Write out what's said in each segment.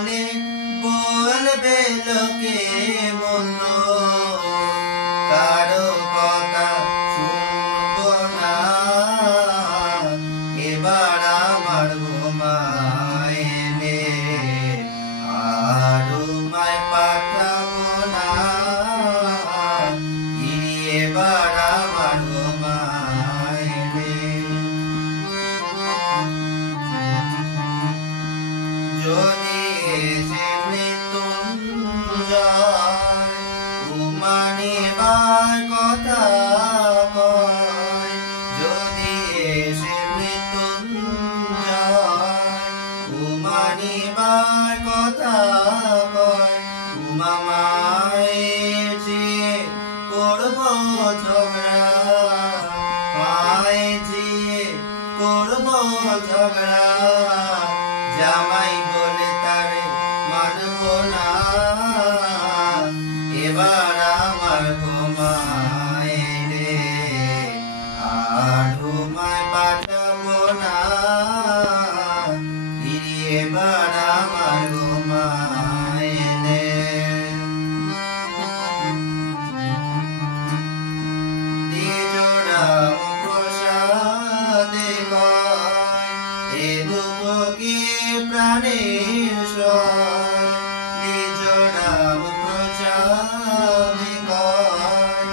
বলে বলবে লোকে মন্দ, কারো কথা শুনবো না। এবার আমার ঘুমাইলে আর তোমায় পাঠাবো না। এবার আমার ঘুমাইলে যদি এসে মৃত্যুঞ্জয় উমানিবার কথা কয়, যদি এসে মৃত্যুঞ্জয় উমানিবার কথা কয়, উমা মায়ের চেয়ে করব ঝগড়া, মায়ের চেয়ে করব ঝগড়া। জামাই বলে তারে মানব না। এবার আমার ঘুমাইলে আর তোমায় পাঠাবো না। এবার আমার ঘুমাইলে নিজরাও প্রসাদে কয়, এ দুঃখ কি প্রাণের সয়। নিজরাও প্রসাদে কয়,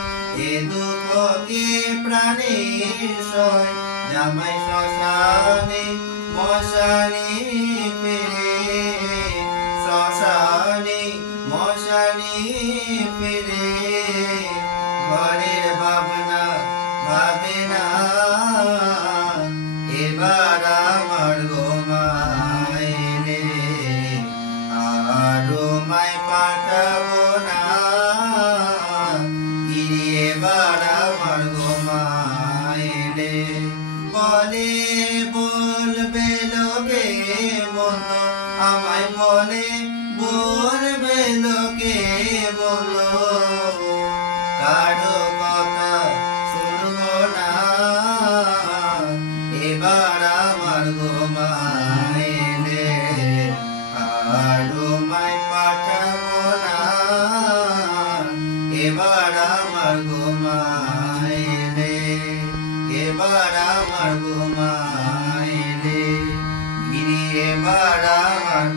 এ দুঃখ কি প্রাণের সয়। জামাই শ্মশানে মশানি ফিরে, শ্মশানে মশানি ফিরে, ঘরের ভাবনা ভাবে না। এবার আমার ঘুমাইলে আর তোমায় পাঠাবো না। এবার আমার ঘুমাইলে বলে বলবে লোকে মন্দ, আমায় বলে বলবে লোকে মন্দ, কারো কথা শুনবো না। এবার আমার ঘুমাইলে আর তোমায় পাঠাবো না। এবার আমার ঘুমাইলে, এবার আমার ঘুমাইলে, এবার আমার